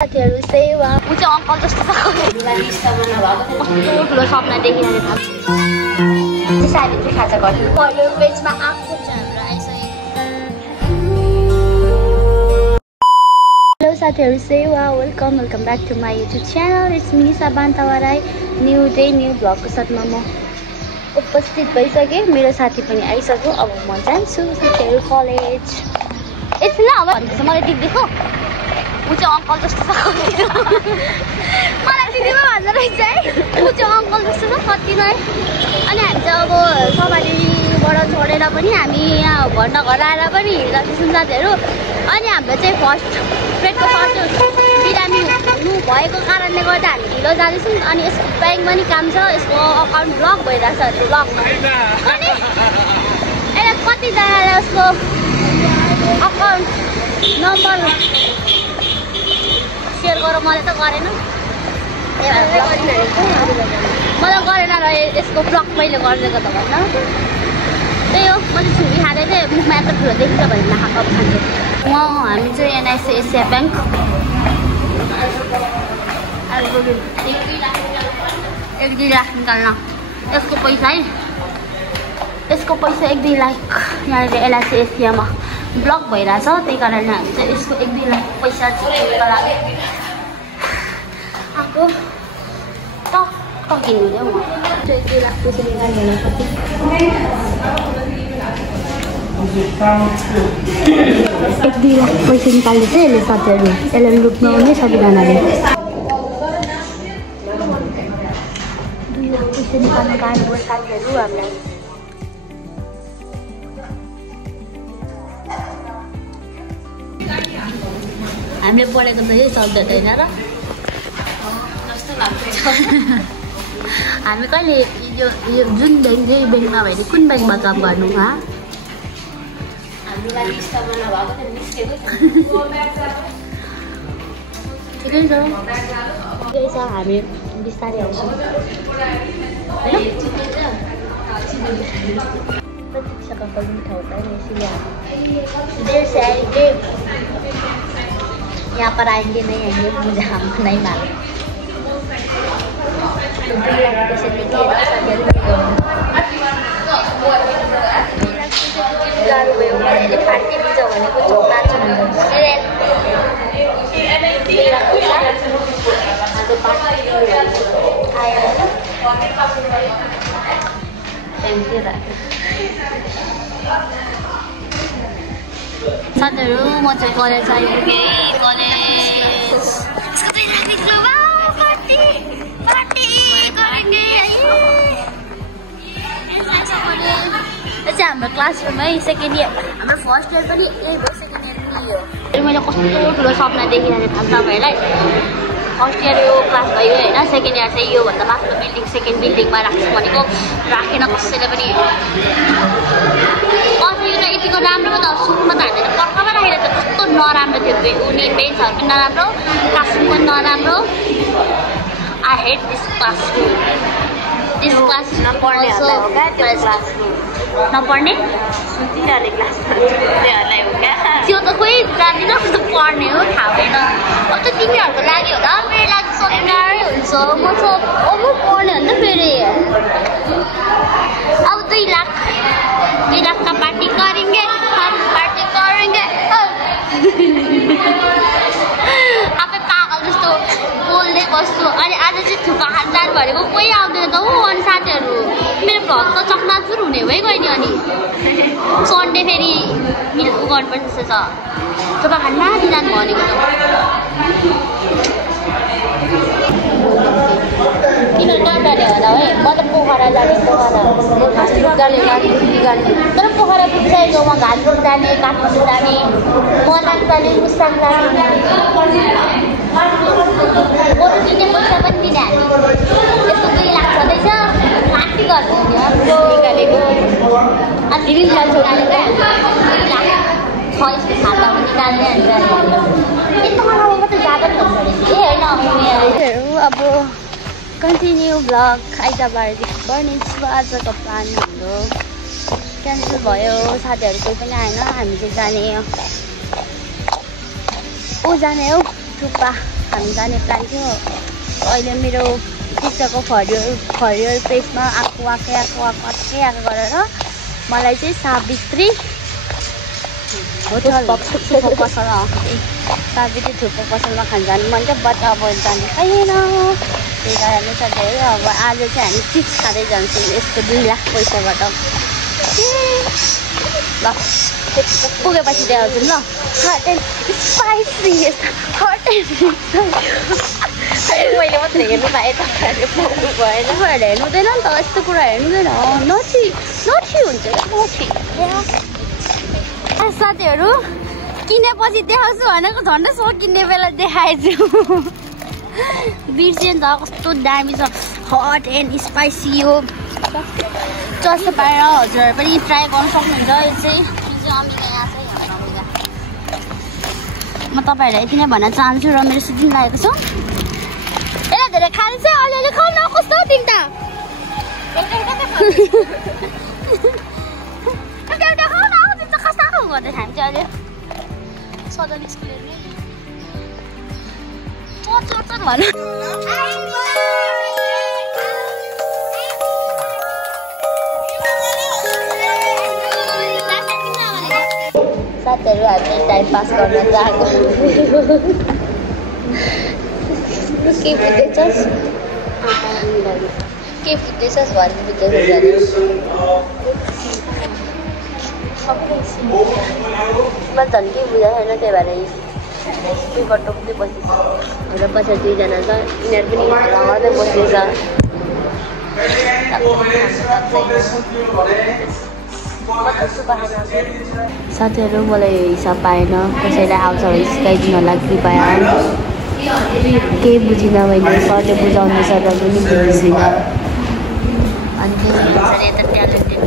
साथीहरु सेवा उ चाहिँ अङ्कल जस्तो छ कस्तो ठुलो सपना देखिरहेको छ साथी चाहिँ खाजा गर्नु फलो पेजमा आएको छ हाम्रो हेलो साथीहरु सेवा welcome back to my YouTube channel it's me Nisha Bantawarai new day new ब्लगको साथमा म उपस्थित भइसकेँ मेरो साथी पनि आइसक्यो अब म जान्छु साथीहरु कलेज यति न भन्दैछ मलाई देख्दैछौ उ चाहिँ अङ्कल जस्तो छ मलाई दिदीमा भन्छ रहेछ है उ चाहिँ अङ्कल जस्तो छ कति नै अनि हामी चाहिँ अब सवारीबाट छोडेर पनि हामी यहाँ घर नघर आएर पनि हिँड्दैछौँ साथीहरू अनि हाम्रो चाहिँ फर्स्ट पेटको पार्टी बिरामी हुनु भएको कारणले गर्दा हामी ढिलो जाँदैछौँ अनि यसको ब्याङ्क पनि काम छ यसको अकाउन्ट ब्लक भइरहेछ ब्लक अनि यसलाई कतिजनाले यसको अकाउन्ट नम्बर सेयर गर मलाई त गरेन मलाई गरेन र यसको ब्लक मैले गरिदिएको त भन्न त्यही हो मैले छुरी खाँदै थिएँ मुखमा यत्रो ठुलो देखिन्छ भने नखाएको अब खान्छु हामी चाहिँ एनआइसी एसिया ब्याङ्क 1-2 लाख निकाल्न यसको पैसा है यसको पैसा 1-2 लाख यहाँनिर एनआइसी एसियामा ब्लक भइरहेछ त्यही कारणले हामी चाहिँ यसको 1-2 लाख पैसा चुकेको लागि आएको टक्क किन्नु म 1-2 लाख पैसा निकाल्नु कति 1-2 लाख पैसा निकाल्ने चाहिँ यसले साथीहरू यसलाई लुट्न आउने सबैजनाले 2 लाख पैसा निकाल्नु गाह्रो भयो साथीहरू हामीलाई हामीले पढेको त यही सब्जेक्ट होइन र जस्तो लाग्छ हामी कहिले यो जुन ब्याङ्क चाहिँ ब्याङ्कमा भयो कुन ब्याङ्कमा काम गर्नु ठिकै छ हामी बिस्तारै आउँछौँ प्रतीक्षा का फल मीठा होता है इसीलिए देर से आएंगे यहाँ पर आएंगे नहीं आएंगे मुझे हमको नहीं मालूम साथीहरू म चाहिँ कलेज आइपुगेँ हाम्रो क्लासरुममै सेकेन्ड इयर हाम्रो फर्स्ट इयर पनि यही भयो सेकेन्ड इयर पनि यो मैले कस्तो ठुलो सपना देखिरहेको थाहा तपाईँहरूलाई फर्स्ट इयर यो क्लास भयो होइन सेकेन्ड इयर चाहिँ योभन्दा माथिल्लो बिल्डिङ सेकेन्ड बिल्डिङमा राख्छु भनेको राखेन कसैले पनि अस्ति त यतिको राम्रो त सुरुमा त हामीले पर्खामा राखेर त कस्तो नराम्रो थियो उनी बेन्चहरू पनि नराम्रो क्लासरुम पनि नराम्रो I hate this classroom this class नपढ्ने त्यो त कोही जान्दिनँ कस्तो पढ्ने हो थाहा भएन अब त तिमीहरूको लागि होला मेरो लागि सजिलै हुन्छ म सब अब पढ्ने हो नि त फेरि अब 2 लाख का पार्टी करेंगे हम पार्टी करेंगे अब पागल जस्तो बोल्दै बस्छु अनि आज चाहिँ थुक्पा खान जानु भनेको कोही आउँदैन त हो अनि साथीहरू मेरो भ्लग त चकनाचुर हुने भइगयो नि अनि सन्डे फेरि गर्नुपर्ने जस्तो छ थुक्पा खान माथि जानु भनेको त किन डरले होला है म त पोखरा जाने तर पोखरा पुगिसकेको म घाटकोट जाने काठमाडौँ जाने मनाङ जाने मुस्ताङ जाने बरु दिने पैसा पनि दिने हामी यसको 2 लाख छँदैछ पार्टी गर्नु निकालेको अनि फेरि जान्छौँ निकालेको 2 लाख छ यसको खातामा निकाल्ने अन्त यस्तो मलाई मात्रै ज्यादा हुन्छ रहेछ ए होइन अब कन्टिन्यू ब्लग आइतबारदेखि बनिन्छु आजको प्लान हाम्रो क्यान्सल भयो साथीहरू कोही पनि आएन हामी चाहिँ जाने हो थुक्पा हामी जाने प्लान थियो अहिले मेरो टिकटकको फरियर पेजमा आएको गरेर मलाई चाहिँ सावित्री होटल थुक्पा पसल सावित्री थुक्पा पसलमा खान जानु मन थियो बट अब जानु छैन त्यही कारणले चाहिँ अब आज चाहिँ हामी चिप्स खाँदै जान्छौँ यस्तो 2 लाख पैसाबाट ल पुगेपछि देखाउँछौँ ल hot and spicy hot and मैले मात्रै हेर्नु पाएँ तपाईँहरूले पुग्नु भएन तपाईँहरूले हेर्नु हुँदैन नि त यस्तो कुरा हेर्नु हुँदैन नथी हुन्छ नथी साथीहरू किनेपछि देखाउँछु भनेको झन्डै किन्ने बेला देखाएछु बिर्सेँ नि त कस्तो दामी छ हट एन्ड स्पाइसी हो चस्टो पाएर हजुरहरू पनि ट्राई गर्नु सक्नुहुन्छ यो चाहिँ अमिका यहाँ छ अमिका म तपाईँहरूलाई यति नै भन्न चाहन्छु र मेरो सिटिङ लागेको छ यसलाई धेरै खानु चाहिँ अलिअलि खाउ न कस्तो तिनवटा एउटा खाउ न कस्तो गर्दै खान्छ अहिले सधैँ निस्किएर चोट भन्नु साथीहरू हामी टाइम पास गर्न गएको के बुझ्दैछस् भन्ने बुझ्दैछ म झन् केही बुझाएको छैन त्यही भएर टोक्दै बसेछ र पछि 2 जना छ यिनीहरू पनि हल्लाउँदै बसेछ साथीहरू मलाई हिसाब पाएन कसैलाई आउँछ भने सिकाइदिनु होला कृपया केही बुझिनँ मैले सरले बुझाउँदैछ र पनि बुझ्दिनँ अनि यता ट्यालेन्टेड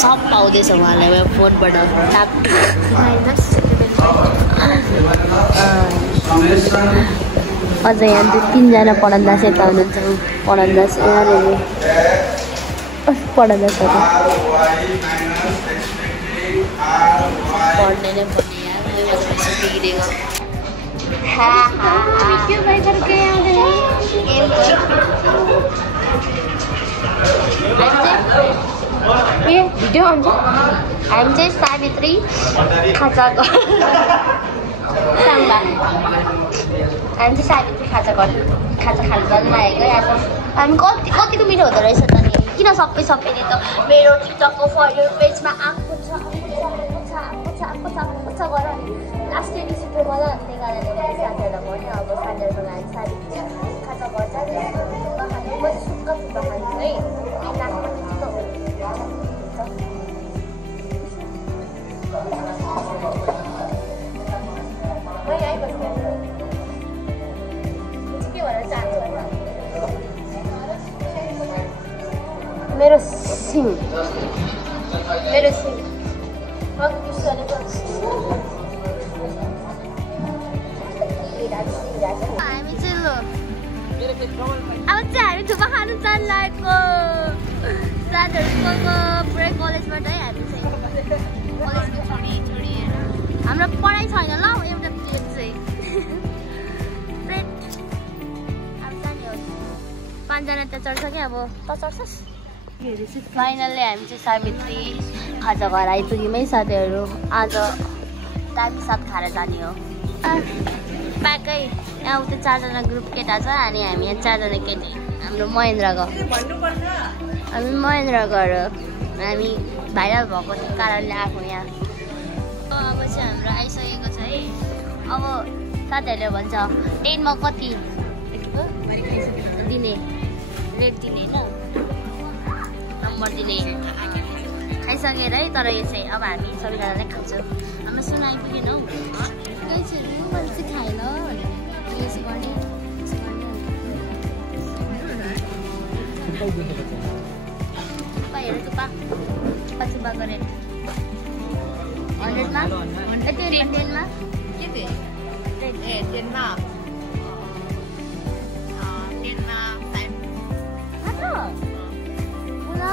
सब पाउँदैछ उहाँलाई मेरो फोनबाट अझ यहाँ 2-3 जना पढन्दास यता हुनुहुन्छ पढन्दास यहाँनिर पढन्दास पढ्ने नै पढ्ने भिडियो हुन्छ हामी चाहिँ सावित्री खाजा खाजा खानु जानु लागेको आज हामी कतिको मिठो हुँदो रहेछ त नि किन सबैले त मेरो टिकटकको फरियर पेजमा आएको छ गर लास्ट टाइम सिक्यो मलाई त्यही कारणले साथीहरूलाई भन्यो अब साथीहरूको लागि सावित्री खाजा घर जाने म चाहिँ सुक्खा थुक्पा खान्छु है मेरो सिङ हामी चाहिँ लो अब चाहिँ हामी थुक्पा खानु जानु लागेको साथीहरूको पुरै कलेजबाट है हामी चाहिँ कलेजको छोडी हाम्रो पढाइ छैन ल एउटा प्लेट चाहिँ प्लेट अब जाने हो 5 जना त्यहाँ चढ्छ क्या अब त चढ्छस् फाइनल्ली हामी चाहिँ सावित्री खाजा घर आइपुग्यौँ है साथीहरू आज दामी साथ खाएर जाने हो प्याकै यहाँ उता 4 जना ग्रुप केटा छ अनि हामी यहाँ 4 जना केटी हाम्रो महेन्द्रको हामी महेन्द्रको हामी भाइरल भएको कारणले आएको यहाँ अब चाहिँ हाम्रो आइसकेको छ है अब साथीहरूले भन्छ 10 मा कति दिने रेट दिने होइन नम्बर दिने खाइसकेर है तर यो चाहिँ अब हामी सबैजनाले खान्छौँ हाम्रो सुन आइपुगेन हौ मैले चाहिँ खाएन यसो गर्ने हेर थुक्पा थुक्पा गरेर 100 मा 10 मा के थियो 10 मा 5 मात्र होला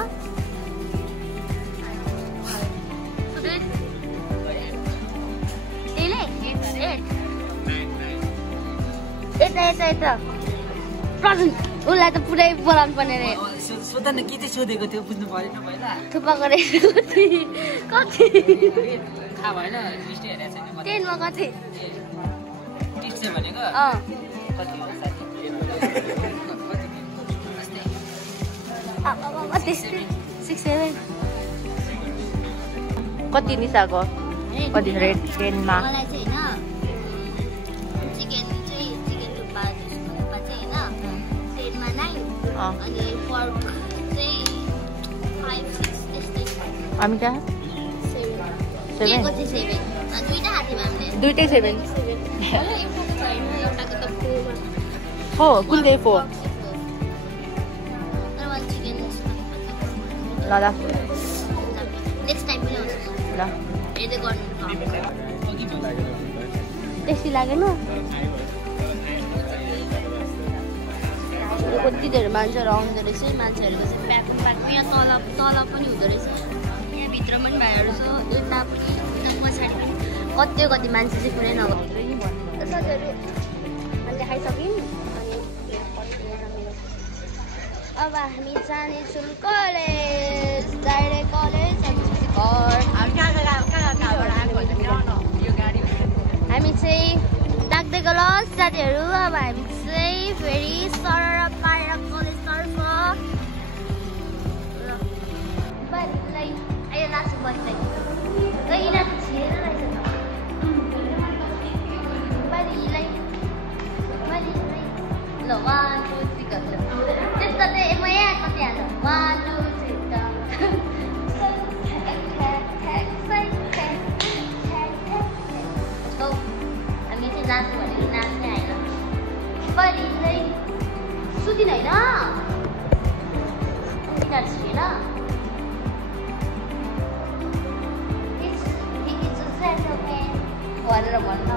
सुदेश 8 यता प्रजन उसलाई त पुरै बोलाउनु पर्ने रे सोधा न के चाहिँ सोधेको थियो बुझ्नु परेन पहिला थुपा गरेको कति थाहा भएन लिस्ट हेरेको छैन मैले 10 मा कति लिस्ट चाहिँ भनेको कति हो साथी त्यस्तै 6 7 कति निसाको कति रेट 10 मा मलाई चाहिँ हैन चिकन थुक्पा चाहिँ हैन 10 मा 9 अनि पर्क चाहिँ 5 6 त्यस्तै हामी कहाँ 7 को चाहिँ 7 दुईटा हातीमा हामीले दुईटै 7 एउटाको त 4 हो कुन चाहिँ 4 तर वान चिकन ल ल नेक्स्ट टाइम पनि आउँछ ल हेर्दै गर्नु टेस्टी लागेन कति धेरै मान्छेहरू आउँदो रहेछ मान्छेहरूको चाहिँ प्याक यहाँ तल पनि हुँदो रहेछ यहाँ भित्र पनि भाइहरू छ यता पनि यता पछाडि पनि कति मान्छे चाहिँ पुरै नगएको साथीहरू हामीले खाइसक्यौँ अनि अब हामी जानेछौँ कलेज डाइरेक्ट कलेज हामी चाहिँ लाग्दैको ल साथीहरू अब हामी चाहिँ फेरि सर पाएर कलेजतर्फ बल्लै अहिले लास्ट बल्लै गइरा त छिरेर रहेछ बल्लै ल 1 2 3 गर्छ त्यस्तो चाहिँ म यहाँ कति हाल्छ 1 2 3 नाच्नु भनेको नाच्ने आएन बलि चाहिँ सुतिन होइन तिनीहरू छिरेन भनेर भन्नु